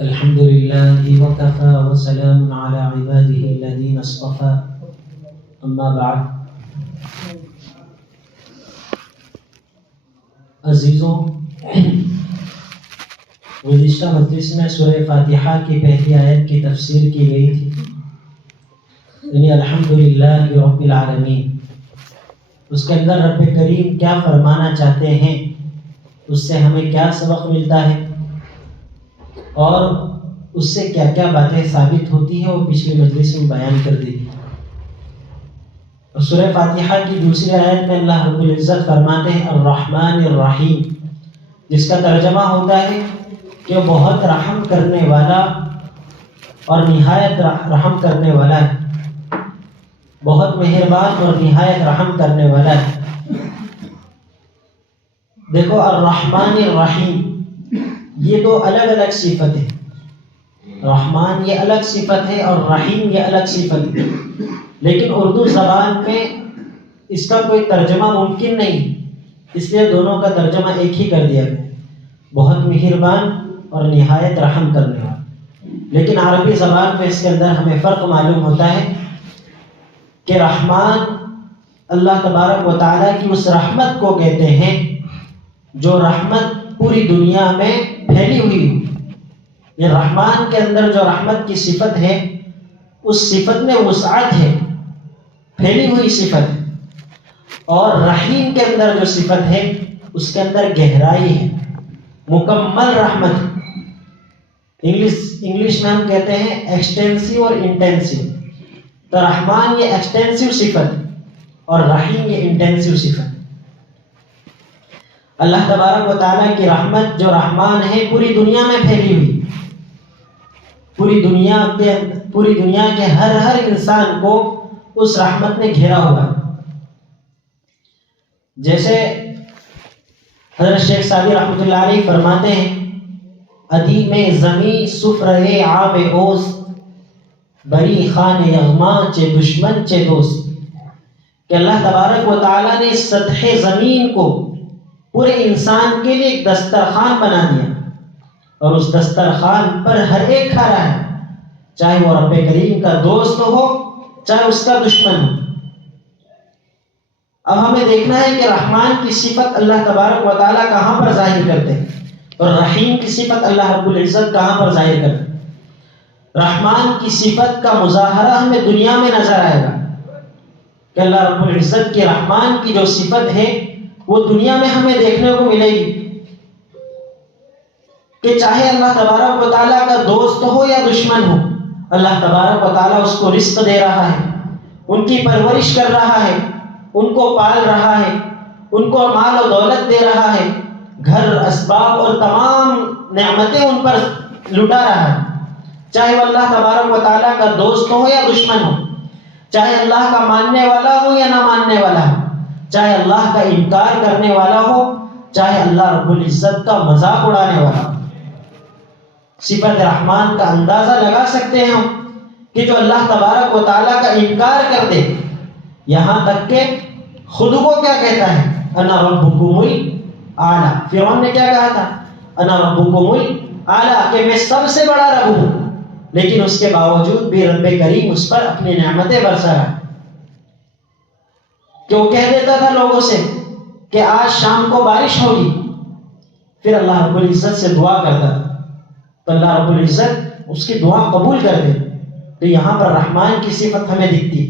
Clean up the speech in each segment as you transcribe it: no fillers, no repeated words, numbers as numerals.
الحمد لله وكفى وسلام على عباده الذين اصطفى اما بعد. عزیزوں، گزشتہ مجلس میں سورہ فاتحہ کی پہلی آیت کی تفسیر کی گئی تھی، یعنی الحمدللہ رب العالمین. اس کے اندر رب کریم کیا فرمانا چاہتے ہیں، اس سے ہمیں کیا سبق ملتا ہے اور اس سے کیا کیا باتیں ثابت ہوتی ہیں، وہ پچھلی مجلس میں بیان کر دی تھی. اور سورہ فاتحہ کی دوسری آیت میں اللہ رب العزت فرماتے ہیں الرحمن الرحیم، جس کا ترجمہ ہوتا ہے کہ وہ بہت رحم کرنے والا اور نہایت رحم کرنے والا ہے، بہت مہربان اور نہایت رحم کرنے والا ہے. دیکھو، الرحمن الرحیم یہ دو الگ الگ صفت ہے. رحمان یہ الگ صفت ہے اور رحیم یہ الگ صفت ہے، لیکن اردو زبان میں اس کا کوئی ترجمہ ممکن نہیں، اس لیے دونوں کا ترجمہ ایک ہی کر دیا گیا، بہت مہربان اور نہایت رحم کرنے والا. لیکن عربی زبان میں اس کے اندر ہمیں فرق معلوم ہوتا ہے کہ رحمان اللہ تبارک و تعالیٰ کی اس رحمت کو کہتے ہیں جو رحمت پوری دنیا میں پھیلی ہوئی ہو. یہ رحمان کے اندر جو رحمت کی صفت ہے، اس صفت میں وسعت ہے، پھیلی ہوئی صفت ہے. اور رحیم کے اندر جو صفت ہے، اس کے اندر گہرائی ہے، مکمل رحمت ہے. انگلش میں ہم کہتے ہیں ایکسٹینسو اور انٹینسو. تو رحمان یہ ایکسٹینسو صفت ہے اور رحیم یہ انٹینسو صفت ہے. اللہ تبارک و تعالیٰ کی رحمت جو رحمان ہے پوری دنیا میں پھیلی ہوئی، پوری دنیا کے ہر انسان کو اس رحمت نے گھیرا ہوا. جیسے حضرت شیخ سعدی رحمۃ اللہ علیہ فرماتے ہیں ادیم زمیں سفرہ عام اوست بری خان یغما چے دشمن چے دوست، کہ اللہ تبارک و تعالیٰ نے سطح زمین کو پورے انسان کے لیے ایک دسترخوان بنا دیا، اور اس دسترخوان پر ہر ایک کھا رہا ہے، چاہے وہ رب کریم کا دوست ہو چاہے اس کا دشمن ہو. اب ہمیں دیکھنا ہے کہ رحمان کی صفت اللہ تبارک و تعالیٰ کہاں پر ظاہر کرتے ہیں اور رحیم کی صفت اللہ رب العزت کہاں پر ظاہر کرتے ہیں. رحمان کی صفت کا مظاہرہ ہمیں دنیا میں نظر آئے گا کہ اللہ رب العزت کی رحمان کی جو صفت ہے وہ دنیا میں ہمیں دیکھنے کو ملے گی، کہ چاہے اللہ تبارک و تعالیٰ کا دوست ہو یا دشمن ہو، اللہ تبارک و تعالیٰ اس کو رزق دے رہا ہے، ان کی پرورش کر رہا ہے، ان کو پال رہا ہے، ان کو مال و دولت دے رہا ہے، گھر اسباب اور تمام نعمتیں ان پر لٹا رہا ہے. چاہے وہ اللہ تبارک و تعالیٰ کا دوست ہو یا دشمن ہو، چاہے اللہ کا ماننے والا ہو یا نہ ماننے والا ہو، چاہے اللہ کا انکار کرنے والا ہو، چاہے اللہ رب العزت کا مذاق اڑانے والا ہو. صفت رحمان کا اندازہ لگا سکتے ہیں ہم کہ جو اللہ تبارک و تعالیٰ کا انکار کر دے، یہاں تک کہ خود کو کیا کہتا ہے انا ربکم الاعلی. فرعون نے کیا کہا تھا انا ربکم الاعلی، کہ میں سب سے بڑا رب ہوں، لیکن اس کے باوجود بھی رب کریم اس پر اپنی نعمتیں برسا رہا. کہ وہ کہہ دیتا تھا لوگوں سے کہ آج شام کو بارش ہوگی، پھر اللہ رب العزت سے دعا کرتا تھا تو اللہ رب العزت اس کی دعا قبول کر دے. تو یہاں پر رحمان کی صفت ہمیں دکھتی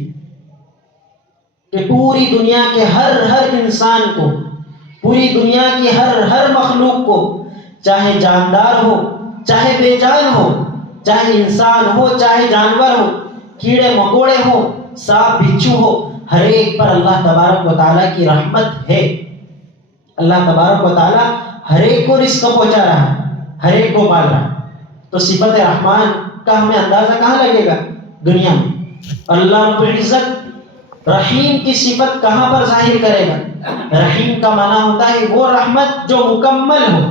کہ پوری دنیا کے ہر انسان کو، پوری دنیا کی ہر مخلوق کو، چاہے جاندار ہو چاہے بے جان ہو، چاہے انسان ہو چاہے جانور ہو، کیڑے مکوڑے ہو، سانپ بچھو ہو، ہر ایک پر اللہ تبارک و تعالیٰ کی رحمت ہے. اللہ تبارک و تعالیٰ ہر ایک کو رزق پہنچا رہا ہے، ہر ایک کو پال رہا ہے. تو صفت رحمان کا ہمیں اندازہ کہاں لگے گا؟ دنیا میں. اللہ رب العزت رحیم کی صفت کہاں پر ظاہر کرے گا؟ رحیم کا معنی ہوتا ہے وہ رحمت جو مکمل ہو.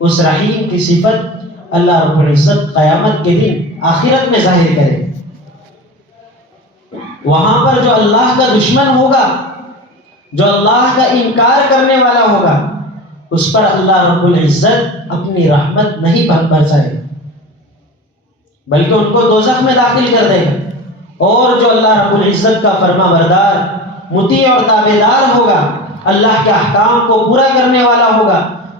اس رحیم کی صفت اللہ رب العزت قیامت کے دن آخرت میں ظاہر کرے گا. وہاں پر جو اللہ کا دشمن ہوگا، جو اللہ کا انکار کرنے والا ہوگا، اس پر اللہ رب العزت اپنی رحمت نہیں برسائے گا، بلکہ ان کو دوزخ میں داخل کر دے گا۔ اور جو اللہ رب العزت کا فرما بردار، مطیع اور تابعدار ہوگا، اللہ کے احکام کو پورا کرنے والا ہوگا،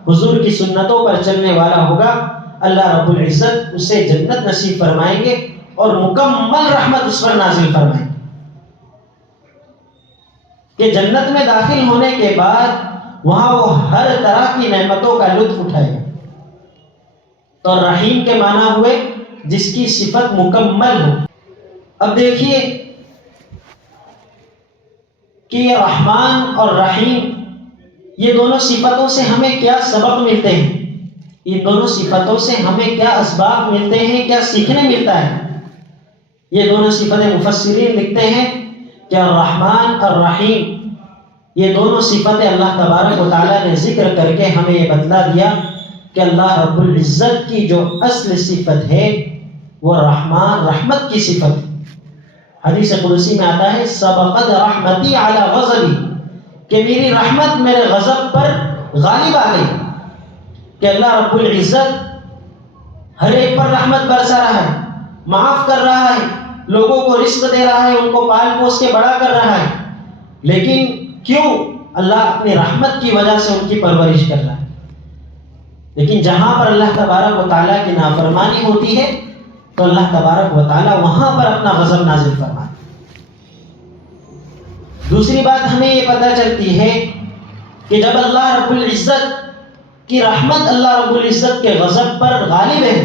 حضور کی سنتوں پر چلنے والا ہوگا، اللہ رب العزت اسے جنت نصیب فرمائیں گے اور مکمل رحمت اس پر نازل فرمائیں گے کہ جنت میں داخل ہونے کے بعد وہاں وہ ہر طرح کی نعمتوں کا لطف اٹھائے گا۔ تو رحیم کے معنی ہوئے جس کی صفت مکمل ہو۔ اب دیکھیے کہ یہ رحمان اور رحیم، یہ دونوں صفتوں سے ہمیں کیا سبق ملتے ہیں، ان دونوں صفتوں سے ہمیں کیا اسباب ملتے ہیں، کیا سیکھنے ملتا ہے۔ یہ دونوں صفتیں مفسرین لکھتے ہیں کہ الرحمن اور رحیم، یہ دونوں صفتیں اللہ تبارک و تعالیٰ نے ذکر کر کے ہمیں یہ بتلا دیا کہ اللہ رب العزت کی جو اصل صفت ہے وہ رحمان، رحمت کی صفت ہے۔ حدیث قدسی میں آتا ہے سبقت رحمتی علی غضبی، کہ میری رحمت میرے غضب پر غالب آ گئی، کہ اللہ رب العزت ہر ایک پر رحمت برسا رہا ہے، معاف کر رہا ہے، لوگوں کو رزق دے رہا ہے، ان کو پال پوس کے بڑا کر رہا ہے، لیکن کیوں؟ اللہ اپنی رحمت کی وجہ سے ان کی پرورش کر رہا ہے۔ لیکن جہاں پر اللہ تبارک و تعالیٰ کی نافرمانی ہوتی ہے تو اللہ تبارک و تعالیٰ وہاں پر اپنا غضب نازل فرماتا ہے۔ دوسری بات ہمیں یہ پتہ چلتی ہے کہ جب اللہ رب العزت کی رحمت اللہ رب العزت کے غضب پر غالب ہے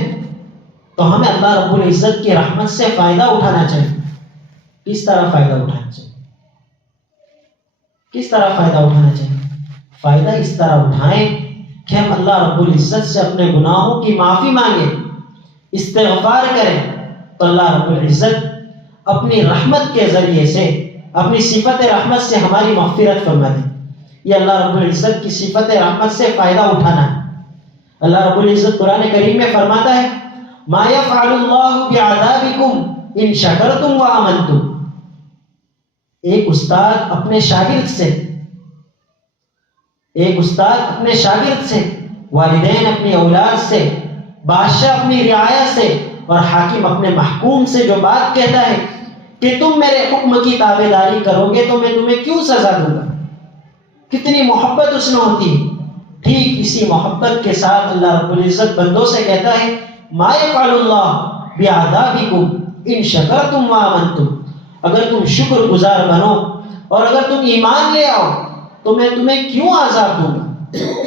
تو ہمیں اللہ رب العزت کی رحمت سے فائدہ اٹھانا چاہیے۔ کس طرح فائدہ اٹھانا چاہیے؟ کس طرح فائدہ اٹھانا چاہیے؟ فائدہ اس طرح اٹھائیں کہ ہم اللہ رب العزت سے اپنے گناہوں کی معافی مانگیں، استغفار کریں، تو اللہ رب العزت اپنی رحمت کے ذریعے سے، اپنی صفت رحمت سے ہماری مغفرت فرما دیں۔ یہ اللہ رب العزت کی صفت رحمت سے فائدہ اٹھانا ہے۔ اللہ رب العزت قرآن کریم میں فرماتا ہے ما یفعل اللہ بعذابکم ان شکرتم وآمنتم۔ ایک استاد اپنے شاگرد سے، والدین اپنی اولاد سے، بادشاہ اپنی رعایا سے، اور حاکم اپنے محکوم سے جو بات کہتا ہے کہ تم میرے حکم کی تابعداری کرو گے تو میں تمہیں کیوں سزا دوں گا، کتنی محبت اس میں ہوتی ہے۔ ٹھیک اسی محبت کے ساتھ اللہ رب العزت بندوں سے کہتا ہے ما یفعل اللہ بعذابکم ان شکرتم وآمنتم، اگر تم شکر گزار بنو اور اگر تم ایمان لے آؤ تو میں تمہیں کیوں عذاب دوں گا۔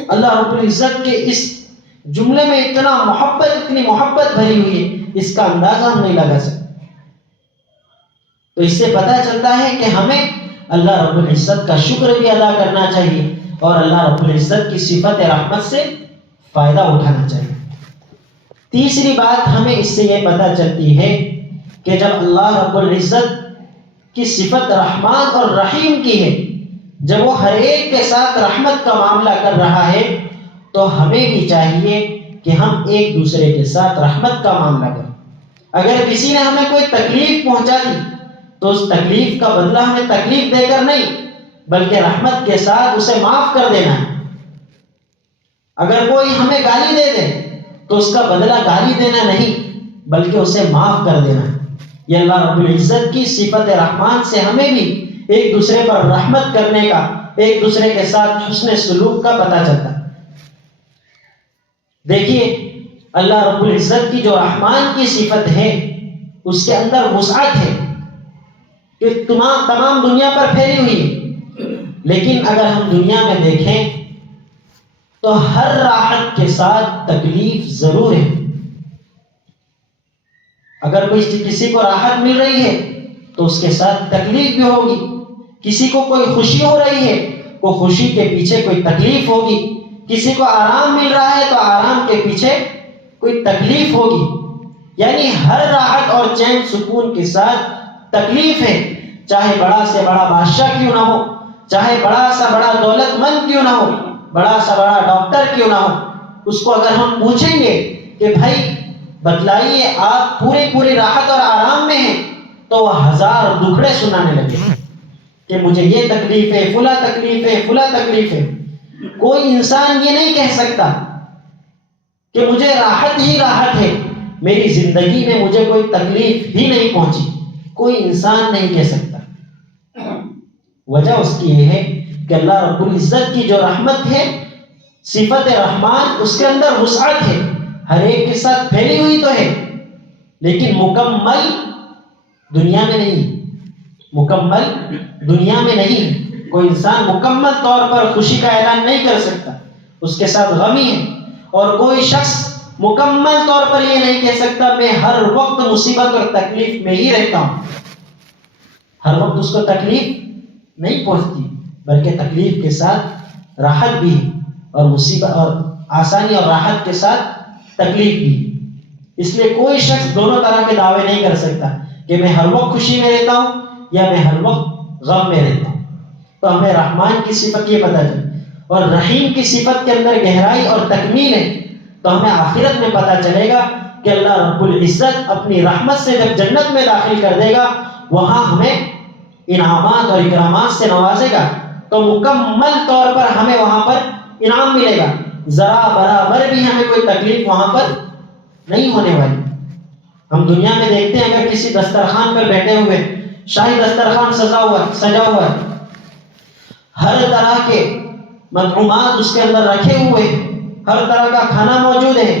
اللہ رب العزت کے اس جملے میں اتنی محبت بھری ہوئی ہے، اس کا اندازہ ہم نہیں لگا سکتے۔ تو اس سے پتہ چلتا ہے کہ ہمیں اللہ رب العزت کا شکر بھی ادا کرنا چاہیے اور اللہ رب العزت کی صفت رحمت سے فائدہ اٹھانا چاہیے۔ تیسری بات ہمیں اس سے یہ پتہ چلتی ہے کہ جب اللہ رب العزت کی صفت رحمان اور رحیم کی ہے، جب وہ ہر ایک کے ساتھ رحمت کا معاملہ کر رہا ہے تو ہمیں بھی چاہیے کہ ہم ایک دوسرے کے ساتھ رحمت کا معاملہ کریں۔ اگر کسی نے ہمیں کوئی تکلیف پہنچا دی تو اس تکلیف کا بدلہ ہمیں تکلیف دے کر نہیں بلکہ رحمت کے ساتھ اسے معاف کر دینا ہے۔ اگر کوئی ہمیں گالی دے دے تو اس کا بدلہ گالی دینا نہیں بلکہ اسے معاف کر دینا ہے۔ یہ اللہ رب العزت کی صفت رحمان سے ہمیں بھی ایک دوسرے پر رحمت کرنے کا، ایک دوسرے کے ساتھ حسن سلوک کا پتہ چلتا ہے۔ دیکھیے اللہ رب العزت کی جو رحمان کی صفت ہے اس کے اندر وسعت ہے کہ تمام دنیا پر پھیلی ہوئی ہے، لیکن اگر ہم دنیا میں دیکھیں تو ہر راحت کے ساتھ تکلیف ضرور ہے۔ اگر کسی کو راحت مل رہی ہے تو اس کے ساتھ تکلیف بھی ہوگی، کسی کو کوئی خوشی ہو رہی ہے وہ خوشی کے پیچھے کوئی تکلیف ہوگی، کسی کو آرام مل رہا ہے تو آرام کے پیچھے کوئی تکلیف ہوگی۔ یعنی ہر راحت اور چین سکون کے ساتھ تکلیف ہے، چاہے بڑا سے بڑا بادشاہ کیوں نہ ہو، چاہے بڑا سا بڑا دولت مند کیوں نہ ہو، بڑا سا بڑا ڈاکٹر کیوں نہ ہو، اس کو اگر ہم پوچھیں گے کہ بھائی بتلائیے آپ پوری راحت اور آرام میں ہیں تو وہ ہزار دکھڑے سنانے لگے کہ مجھے یہ تکلیف ہے، فلاں تکلیف ہے، فلاں تکلیف ہے۔ کوئی انسان یہ نہیں کہہ سکتا کہ مجھے راحت ہی راحت ہے، میری زندگی میں مجھے کوئی تکلیف ہی نہیں پہنچی، کوئی انسان نہیں کہہ سکتا۔ وجہ اس کی یہ ہے کہ اللہ رب العزت کی جو رحمت ہے، صفت رحمان، اس کے اندر وسعت ہے، ہر ایک کے ساتھ پھیلی ہوئی تو ہے، لیکن مکمل دنیا میں نہیں، مکمل دنیا میں نہیں۔ کوئی انسان مکمل طور پر خوشی کا اعلان نہیں کر سکتا، اس کے ساتھ غمی ہے، اور کوئی شخص مکمل طور پر یہ نہیں کہہ سکتا میں ہر وقت مصیبت اور تکلیف میں ہی رہتا ہوں۔ ہر وقت اس کو تکلیف نہیں پہنچتی، بلکہ تکلیف کے ساتھ راحت بھی، اور مصیبت اور آسانی اور راحت کے ساتھ تکلیف بھی۔ اس لیے کوئی شخص دونوں طرح کے دعوے نہیں کر سکتا کہ میں ہر وقت خوشی میں رہتا ہوں یا میں ہر وقت غم میں رہتا ہوں۔ تو ہمیں رحمان کی صفت یہ پتہ چلے، اور رحیم کی صفت کے اندر گہرائی اور تکمیل ہے، تو ہمیں آخرت میں پتہ چلے گا کہ اللہ رب العزت اپنی رحمت سے جب جنت میں داخل کر دے گا، وہاں ہمیں انعامات اور اکرامات سے نوازے گا، تو مکمل طور پر ہمیں وہاں پر انعام ملے گا، ذرا برابر بھی ہمیں کوئی تکلیف وہاں پر نہیں ہونے والی۔ ہم دنیا میں دیکھتے ہیں اگر کسی دسترخوان پر بیٹھے ہوئے، شاہی دسترخوان سجا ہوا ہے، ہر طرح کے مطعومات اس کے اندر رکھے ہوئے، ہر طرح کا کھانا موجود ہے،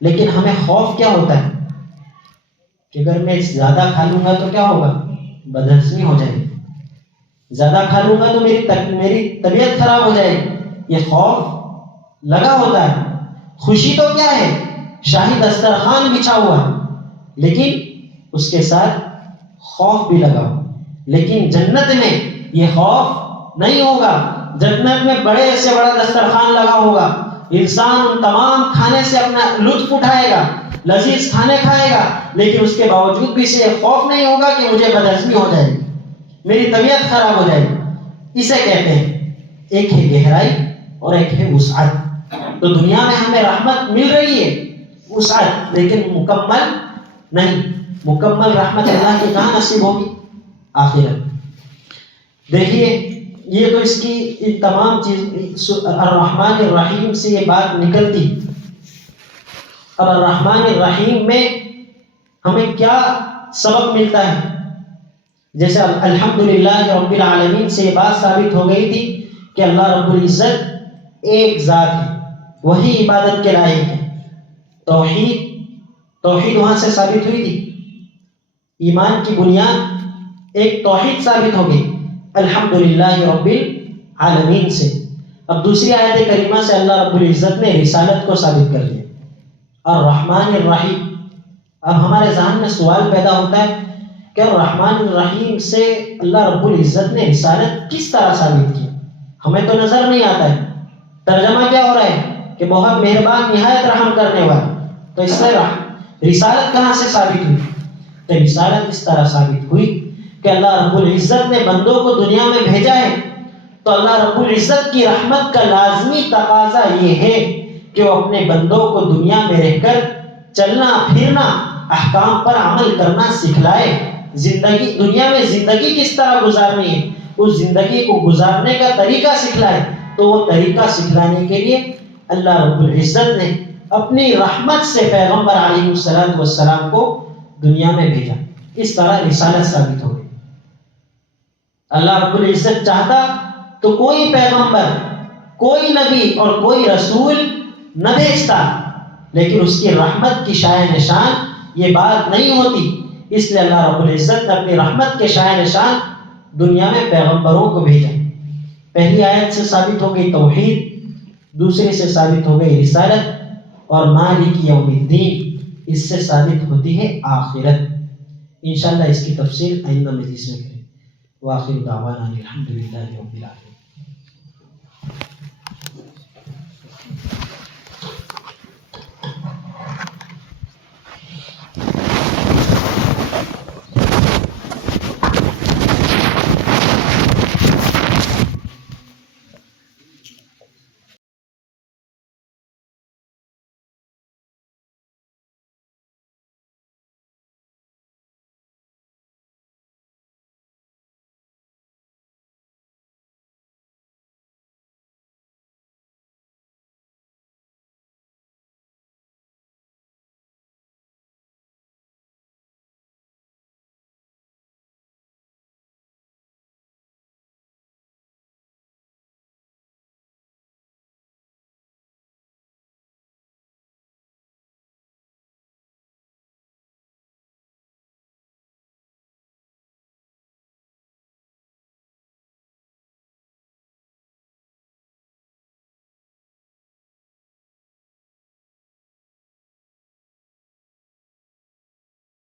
لیکن ہمیں خوف کیا ہوتا ہے کہ اگر میں زیادہ کھا لوں گا تو کیا ہوگا؟ بدہضمی ہو جائے گی، زیادہ کھا لوں گا تو میری طبیعت خراب ہو جائے گی، یہ خوف لگا ہوتا ہے۔ خوشی تو کیا ہے؟ شاہی دسترخوان بچھا ہوا ہے، لیکن اس کے ساتھ خوف بھی لگا ہوا، لیکن جنت میں یہ خوف نہیں ہوگا۔ جنت میں بڑے سے بڑا دسترخوان لگا ہوگا، انسان ان تمام کھانے سے اپنا لطف اٹھائے گا، لذیذ کھانے کھائے گا، لیکن اس کے باوجود بھی اسے خوف نہیں ہوگا کہ مجھے بدہضمی ہو جائے گی، میری طبیعت خراب ہو جائے گی۔ اسے کہتے ہیں ایک ہے گہرائی اور ایک ہے وسعت۔ تو دنیا میں ہمیں رحمت مل رہی ہے، وسعت، لیکن مکمل نہیں۔ مکمل رحمت اللہ کی کہاں نصیب ہوگی؟ آخرت۔ دیکھیے یہ تو اس کی تمام چیز الرحمن الرحیم سے یہ بات نکلتی۔ اب الرحمن الرحیم میں ہمیں کیا سبق ملتا ہے؟ جیسے الحمدللہ رب العالمین سے یہ بات ثابت ہو گئی تھی کہ اللہ رب العزت ایک ذات ہے، وہی عبادت کے لائق ہے۔ توحید وہاں سے ثابت ہوئی تھی، ایمان کی بنیاد ایک توحید ثابت ہو گئی الحمدللہ رب العالمین سے۔ اب دوسری آیت کریمہ سے اللہ رب العزت نے رسالت کو ثابت کر دیا، الرحمن الرحیم۔ اب ہمارے ذہن میں سوال پیدا ہوتا ہے کہ الرحمن الرحیم سے اللہ رب العزت نے رسالت کس طرح ثابت کی؟ ہمیں تو نظر نہیں آتا ہے، ترجمہ کیا ہو رہا ہے کہ بہت مہربان نہایت رحم کرنے والا، تو اس سے رسالت کہاں سے ثابت ہوئی؟ تو رسالت اس طرح ثابت ہوئی کہ اللہ رب العزت نے بندوں کو دنیا میں بھیجا ہے، تو اللہ رب العزت کی رحمت کا لازمی تقاضا یہ ہے کہ وہ اپنے بندوں کو دنیا میں رہ کر چلنا پھرنا، احکام پر عمل کرنا سکھلائے، زندگی دنیا میں زندگی کس طرح گزارنی ہے اس زندگی کو گزارنے کا طریقہ سکھلائے۔ تو وہ طریقہ سکھلانے کے لیے اللہ رب العزت نے اپنی رحمت سے پیغمبر علیہ السلام کو دنیا میں بھیجا، اس طرح رسالت ثابت ہو گئی۔ اللہ رب العزت چاہتا تو کوئی پیغمبر، کوئی نبی اور کوئی رسول نہ بھیجتا، لیکن اس کی رحمت کی شائع نشان یہ بات نہیں ہوتی، اس لیے اللہ رب العزت نے اپنی رحمت کے شائع نشان دنیا میں پیغمبروں کو بھیجا۔ پہلی آیت سے ثابت ہو گئی توحید، دوسرے سے ثابت ہو گئی رسالت، اور مالک یوم الدین اس سے ثابت ہوتی ہے آخرت۔ انشاءاللہ اس کی تفصیل آئندہ مجلس میں کریں۔ وآخر دعوانا الحمدللہ رب العالمین۔